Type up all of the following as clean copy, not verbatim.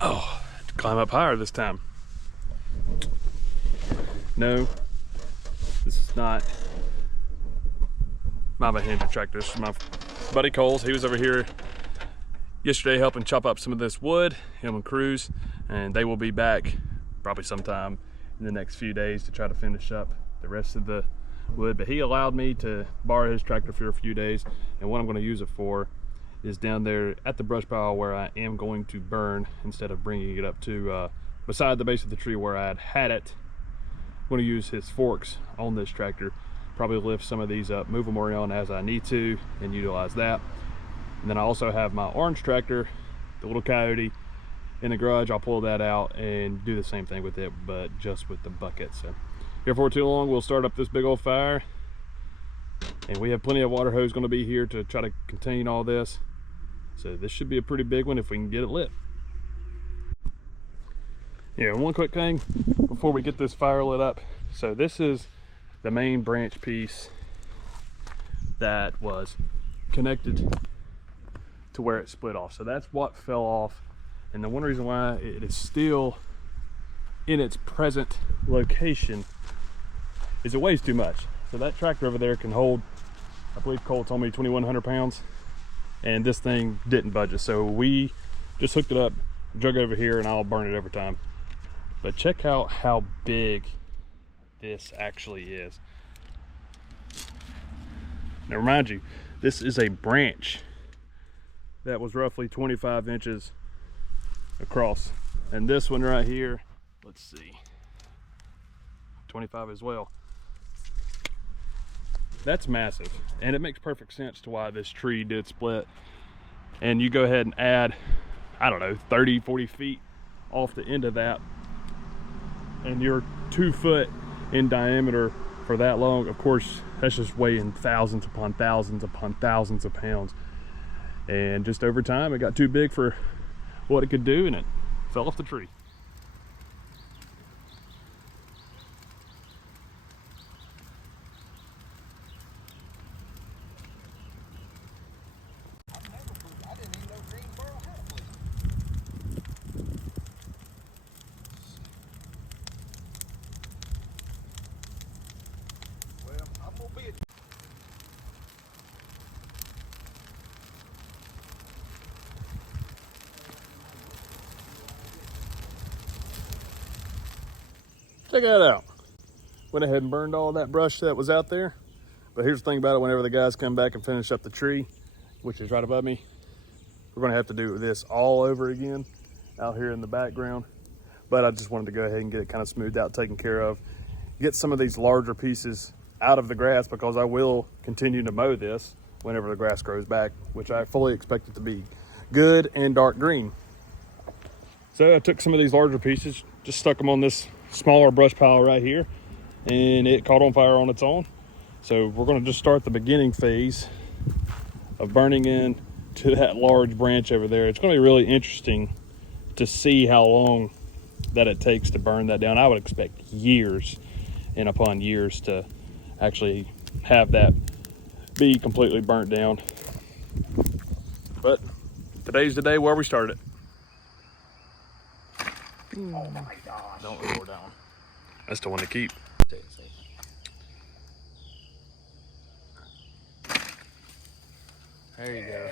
Oh, to climb up higher this time. No, this is not my Mahindra tractor. This is my buddy Cole's. He was over here yesterday helping chop up some of this wood, him and Cruz, and they will be back probably sometime in the next few days to try to finish up the rest of the wood. But he allowed me to borrow his tractor for a few days, and what I'm going to use it for is down there at the brush pile where I am going to burn, instead of bringing it up to beside the base of the tree where I had it. I'm going to use his forks on this tractor, probably lift some of these up, move them around as I need to, and utilize that. And then I also have my orange tractor, the little Coyote, in the garage. I'll pull that out and do the same thing with it, but just with the bucket. So before too long, we'll start up this big old fire, and we have plenty of water hose going to be here to try to contain all this. So this should be a pretty big one if we can get it lit. Yeah, one quick thing before we get this fire lit up. So this is the main branch piece that was connected to where it split off. So that's what fell off. And the one reason why it is still in its present location is it weighs too much. So that tractor over there can hold, I believe Cole told me, 2,100 pounds. And this thing didn't budge. So we just hooked it up, drug it over here, and I'll burn it every time. But check out how big this actually is. Now remind you, this is a branch that was roughly 25 inches across. And this one right here, let's see, 25 as well. That's massive. And it makes perfect sense to why this tree did split. And you go ahead and add, I don't know, 30, 40 feet off the end of that, and you're 2 foot in diameter for that long. Of course, that's just weighing thousands upon thousands upon thousands of pounds. And just over time, it got too big for what it could do, and it fell off the tree. Check that out. Went ahead and burned all that brush that was out there. But here's the thing about it, whenever the guys come back and finish up the tree, which is right above me, we're gonna have to do this all over again out here in the background. But I just wanted to go ahead and get it kind of smoothed out, taken care of. Get some of these larger pieces out of the grass, because I will continue to mow this whenever the grass grows back, which I fully expect it to be good and dark green. So I took some of these larger pieces, just stuck them on this smaller brush pile right here, and it caught on fire on its own. So we're going to just start the beginning phase of burning in to that large branch over there. It's going to be really interesting to see how long that it takes to burn that down. I would expect years and upon years to actually have that be completely burnt down. But today's the day where we started. Oh my gosh. Don't record that one. That's the one to keep. There you go.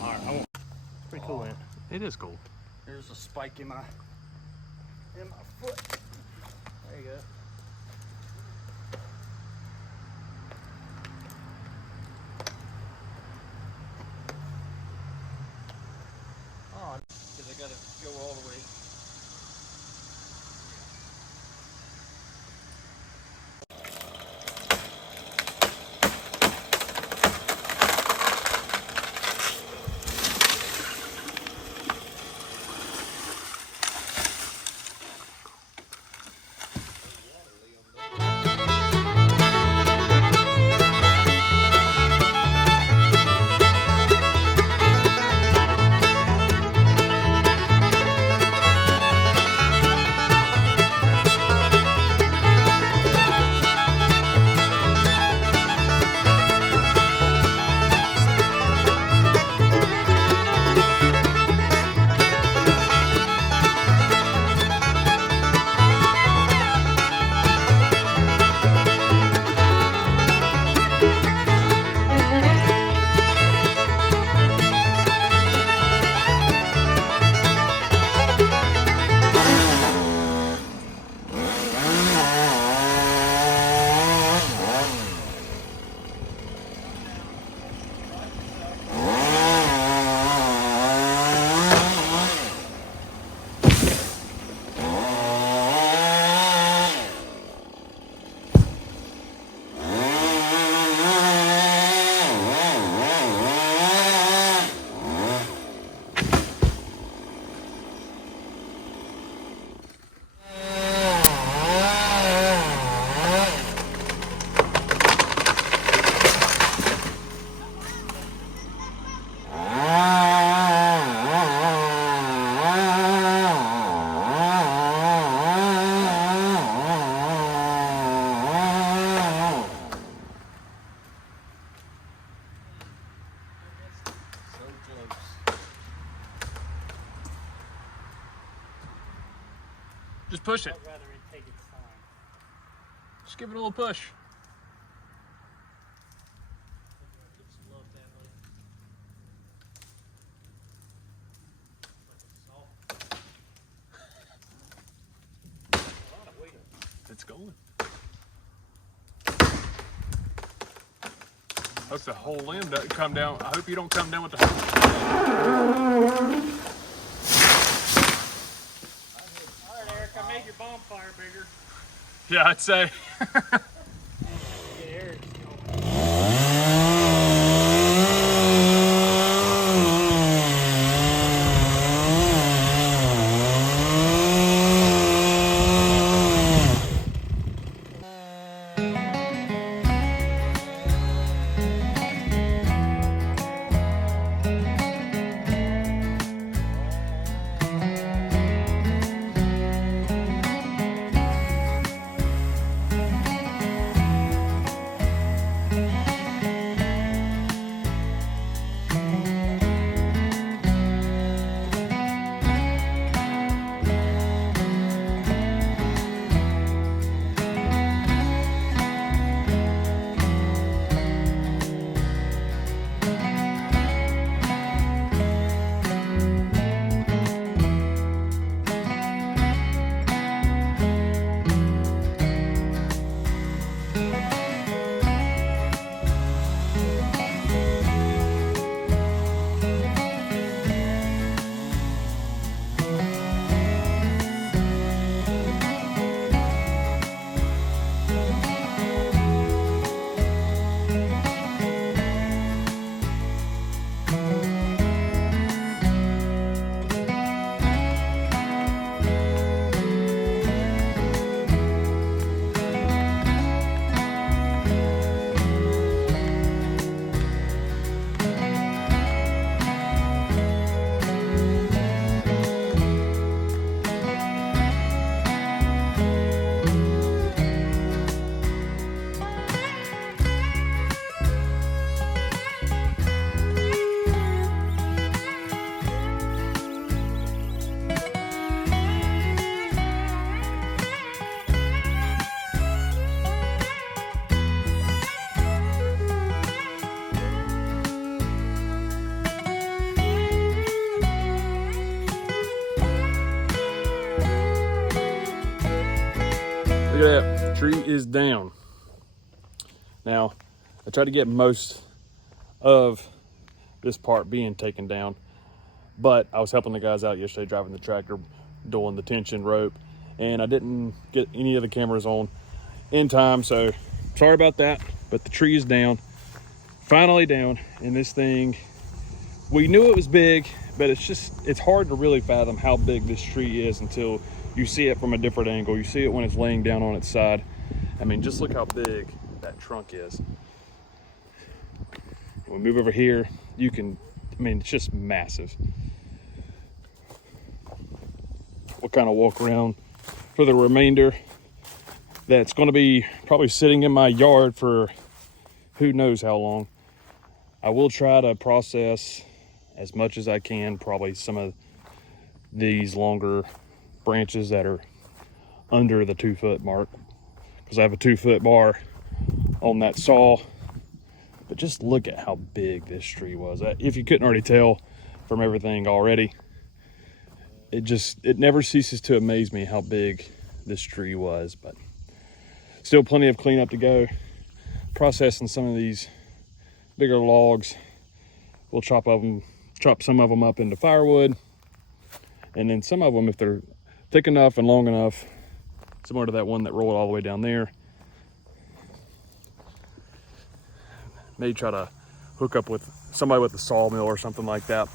Alright, I won't. It's pretty cool, man. It is cool. There's a spike in my foot. There you go. Oh, because I gotta go all the way. Just push it. I'd rather it take its time. Just give it a little push. Give some love, family. Like a Hope the whole limb doesn't come down. I hope you don't come down with the All right, Eric, I made your bonfire bigger. Yeah, I'd say. Yeah, Eric. Look at that, tree is down. Now, I tried to get most of this part being taken down, but I was helping the guys out yesterday driving the tractor, doing the tension rope, and I didn't get any of the cameras on in time, so sorry about that, but the tree is down, finally down, and this thing, we knew it was big, but it's hard to really fathom how big this tree is until you see it from a different angle. You see it when it's laying down on its side. I mean, just look how big that trunk is. When we move over here, you can, I mean, it's just massive. We'll kind of walk around for the remainder. That's going to be probably sitting in my yard for who knows how long. I will try to process as much as I can, probably some of these longer branches that are under the 2 foot mark, because I have a 2 foot bar on that saw. But just look at how big this tree was. If you couldn't already tell from everything already, it never ceases to amaze me how big this tree was. But still plenty of cleanup to go. Processing some of these bigger logs. We'll chop some of them up into firewood, and then some of them, if they're thick enough and long enough, similar to that one that rolled all the way down there, maybe try to hook up with somebody with a sawmill or something like that.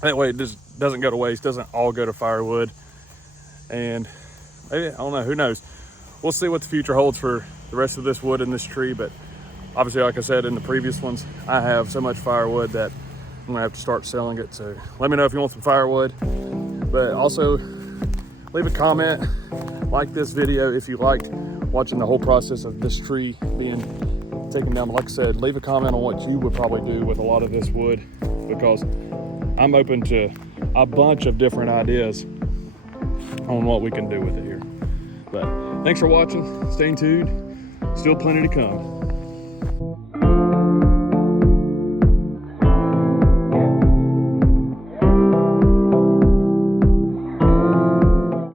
That way it just doesn't go to waste, doesn't all go to firewood. And maybe, I don't know, who knows? We'll see what the future holds for the rest of this wood in this tree. But obviously, like I said in the previous ones, I have so much firewood that I'm gonna have to start selling it. So let me know if you want some firewood. But also leave a comment, like this video if you liked watching the whole process of this tree being taken down. Like I said, leave a comment on what you would probably do with a lot of this wood, because I'm open to a bunch of different ideas on what we can do with it here. But thanks for watching, stay tuned, still plenty to come.